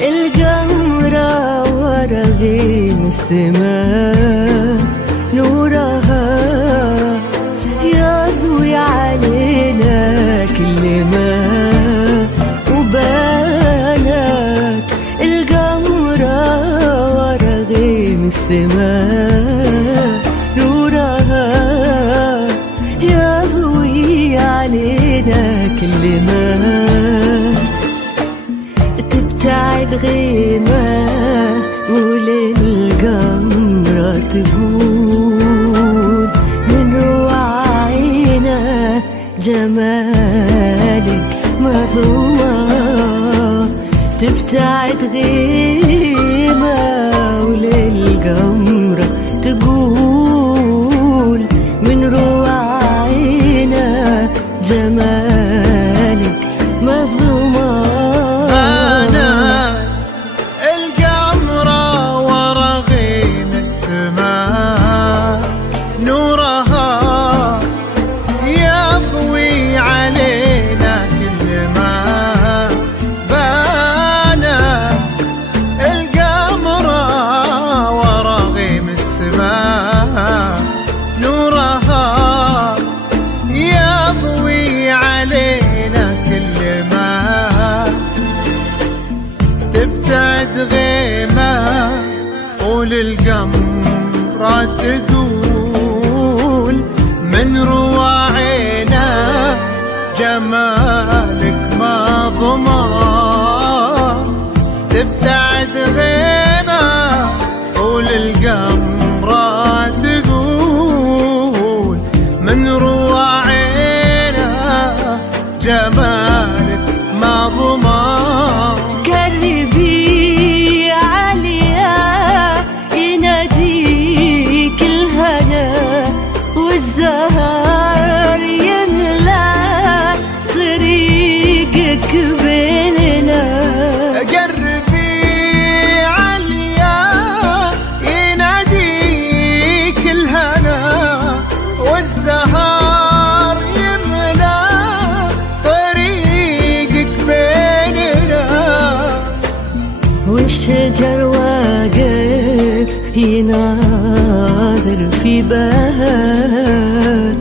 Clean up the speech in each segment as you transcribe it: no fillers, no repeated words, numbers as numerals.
القمرة ورا غيم السماء نورها يضوي علينا كل ما وبانت القمرة ورا غيم السماء نورها يضوي علينا كل ما تبتعد غيمة وللقمرة تقول من روعينا جمالك مظلومة. تبتعد غيمة وللقمرة تقول من روعينا جمالك مظلومة. للقمرة تقول من رواعينا جمالك ما ضمان. تبتعد غيمة وللقمرة تقول من رواعينا جمالك ما ضمان. قربي عليا يناديك الهنا والزهر يملى طريقك بيننا. قربي عليا يناديك الهنا والزهر يملى طريقك بيننا. والشجر واقف يناظر في بهاك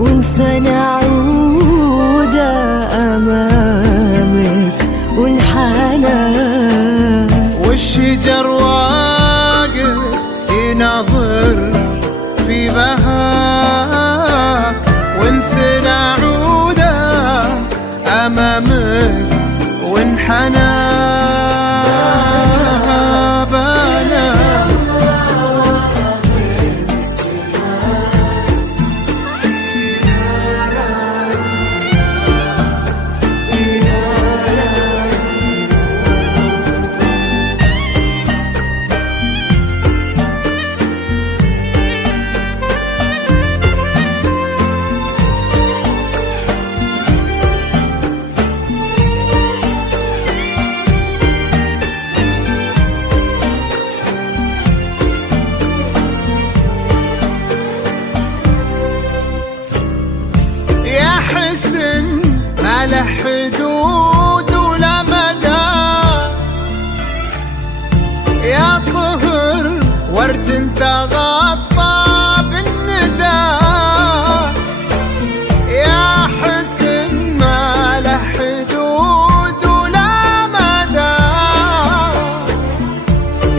وانثنى عوده امامك وانحنى. والشجر واقف يناظر في بهاك وانثنى عوده امامك وانحنى. ما له حدود ولا مدى يا طهر ورد انت غطى بالندى. يا حسن ما له حدود ولا مدى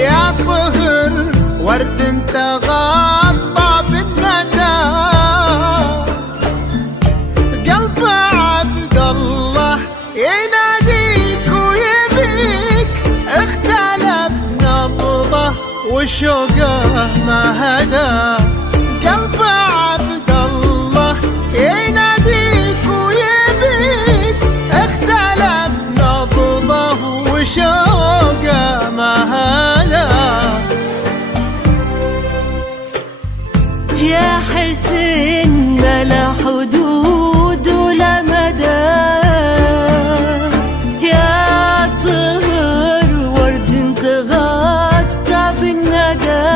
يا طهر ورد انت غطى بالندى. قلب عبد الله يناديك ويبيك اختلف نبضه وشوقه ما هدى. قلب عبد الله يناديك ويبيك اختلف نبضه وشوقه ما هدى. يا حسن ما له حدود ولا مدى يا طهر ورد انت غطى بالندى.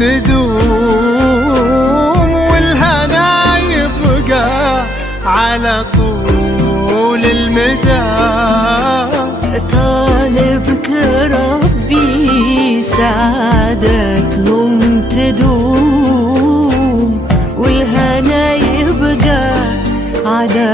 تدوم، والهنا يبقى على طول المدى. طالبك ربي سعادتهم تدوم، والهنا يبقى على